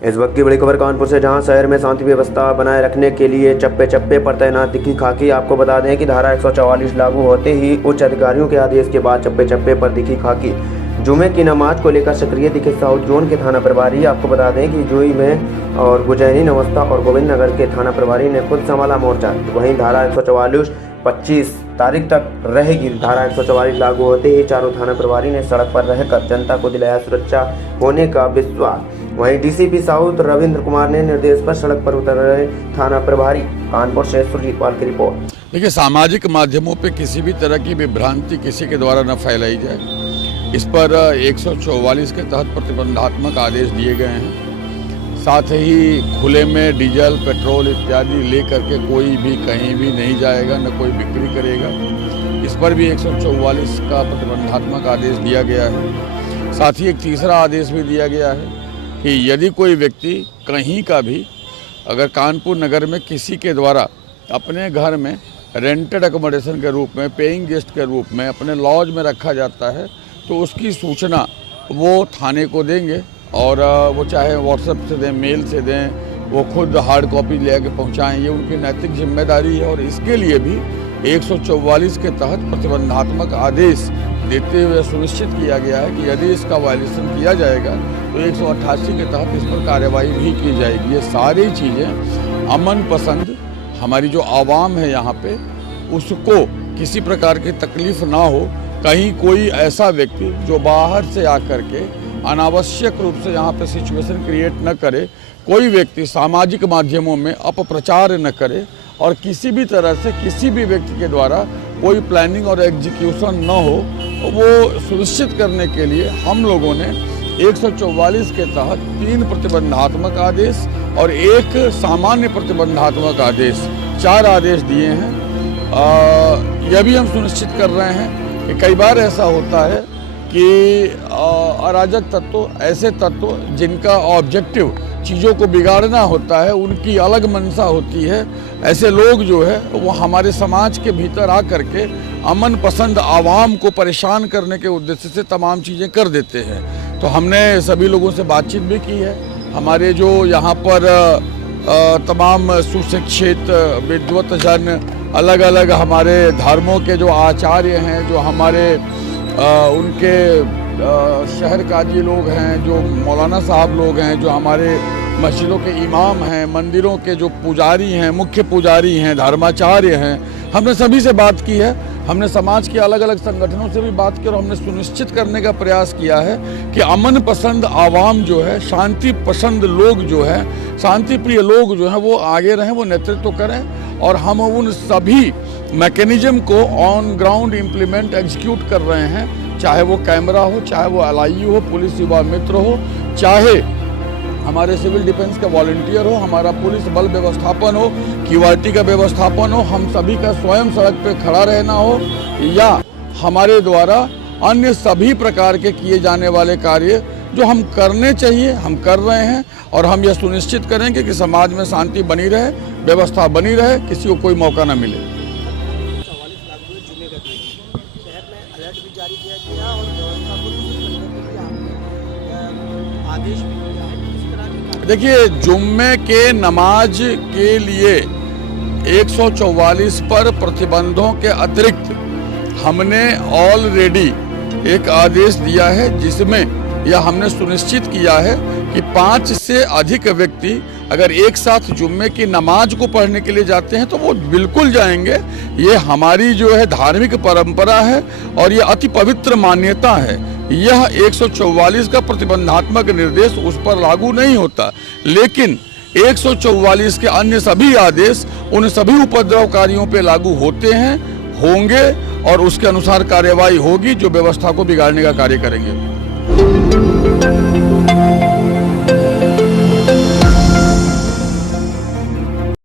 इस वक्त की बड़ी खबर कानपुर से, जहां शहर में शांति व्यवस्था बनाए रखने के लिए चप्पे चप्पे पर तैनात दिखी खाकी। आपको बता दें कि धारा 144 लागू होते ही उच्च अधिकारियों के आदेश के बाद चप्पे चप्पे पर दिखी खाकी। जुमे की नमाज को लेकर सक्रिय दिखे साउथ जोन के थाना प्रभारी। आपको बता दें कि जुई में और गुजैनी नवस्था और गोविंद नगर के थाना प्रभारी ने खुद संभाला मोर्चा। वहीं धारा 144 25 तारीख तक रहेगी। धारा 144 लागू होते ही चारों थाना प्रभारी ने सड़क पर रहकर जनता को दिलाया सुरक्षा होने का विश्वास। वहीं डीसीपी साउथ रविंद्र कुमार ने निर्देश पर सड़क पर उतर रहे थाना प्रभारी। कानपुर से सुरजीत पाल की रिपोर्ट। देखिए, सामाजिक माध्यमों पे किसी भी तरह की विभ्रांति किसी के द्वारा न फैलाई जाए, इस पर 144 के तहत प्रतिबंधात्मक आदेश दिए गए हैं। साथ ही खुले में डीजल पेट्रोल इत्यादि ले करके कोई भी कहीं भी नहीं जाएगा, न कोई बिक्री करेगा। इस पर भी 144 का प्रतिबंधात्मक आदेश दिया गया है। साथ ही एक तीसरा आदेश भी दिया गया है कि यदि कोई व्यक्ति कहीं का भी अगर कानपुर नगर में किसी के द्वारा अपने घर में रेंटेड अकोमोडेशन के रूप में, पेइंग गेस्ट के रूप में अपने लॉज में रखा जाता है, तो उसकी सूचना वो थाने को देंगे और वो चाहे व्हाट्सएप से दें, मेल से दें, वो खुद हार्ड कॉपी ले आके पहुँचाएँ। ये उनकी नैतिक जिम्मेदारी है और इसके लिए भी 144 के तहत प्रतिबंधात्मक आदेश देते हुए सुनिश्चित किया गया है कि यदि इसका वायलेशन किया जाएगा तो 188 के तहत इस पर कार्रवाई भी की जाएगी। ये सारी चीज़ें अमन पसंद हमारी जो आवाम है यहाँ पे, उसको किसी प्रकार की तकलीफ़ ना हो। कहीं कोई ऐसा व्यक्ति जो बाहर से आकर के अनावश्यक रूप से यहाँ पे सिचुएशन क्रिएट न करे, कोई व्यक्ति सामाजिक माध्यमों में अपप्रचार न करे और किसी भी तरह से किसी भी व्यक्ति के द्वारा कोई प्लानिंग और एग्जीक्यूशन न हो, वो सुनिश्चित करने के लिए हम लोगों ने 144 के तहत 3 प्रतिबंधात्मक आदेश और 1 सामान्य प्रतिबंधात्मक आदेश, 4 आदेश दिए हैं। यह भी हम सुनिश्चित कर रहे हैं कि कई बार ऐसा होता है कि अराजक तत्व, ऐसे तत्व जिनका ऑब्जेक्टिव चीज़ों को बिगाड़ना होता है, उनकी अलग मंशा होती है, ऐसे लोग जो है वो हमारे समाज के भीतर आ करके अमन पसंद आवाम को परेशान करने के उद्देश्य से तमाम चीज़ें कर देते हैं। तो हमने सभी लोगों से बातचीत भी की है। हमारे जो यहाँ पर तमाम सुशिक्षित विद्वत जन, अलग अलग हमारे धर्मों के जो आचार्य हैं, जो हमारे उनके शहर काजी लोग हैं, जो मौलाना साहब लोग हैं, जो हमारे मस्जिदों के इमाम हैं, मंदिरों के जो पुजारी हैं, मुख्य पुजारी हैं, धर्माचार्य हैं, हमने सभी से बात की है। हमने समाज के अलग अलग संगठनों से भी बात की और हमने सुनिश्चित करने का प्रयास किया है कि अमन पसंद आवाम जो है, शांति पसंद लोग जो है, शांति प्रिय लोग जो हैं, वो आगे रहें, वो नेतृत्व करें और हम उन सभी मैकेनिज्म को ऑन ग्राउंड इम्प्लीमेंट एग्जीक्यूट कर रहे हैं। चाहे वो कैमरा हो, चाहे वो LIU हो, पुलिस युवा मित्र हो, चाहे हमारे सिविल डिफेंस का वॉलंटियर हो, हमारा पुलिस बल व्यवस्थापन हो, QRT का व्यवस्थापन हो, हम सभी का स्वयं सड़क पे खड़ा रहना हो, या हमारे द्वारा अन्य सभी प्रकार के किए जाने वाले कार्य जो हम करने चाहिए हम कर रहे हैं। और हम यह सुनिश्चित करेंगे कि समाज में शांति बनी रहे, व्यवस्था बनी रहे, किसी को कोई मौका न मिले। देखिए, जुम्मे के नमाज के लिए 144 पर प्रतिबंधों के अतिरिक्त हमने ऑलरेडी एक आदेश दिया है, जिसमें यह हमने सुनिश्चित किया है कि 5 से अधिक व्यक्ति अगर एक साथ जुम्मे की नमाज को पढ़ने के लिए जाते हैं तो वो बिल्कुल जाएंगे। ये हमारी जो है धार्मिक परंपरा है और ये अति पवित्र मान्यता है। यह 144 का प्रतिबंधात्मक निर्देश उस पर लागू नहीं होता, लेकिन 144 के अन्य सभी आदेश उन सभी उपद्रवकारियों पे लागू होते हैं, होंगे और उसके अनुसार कार्यवाही होगी जो व्यवस्था को बिगाड़ने का कार्य करेंगे।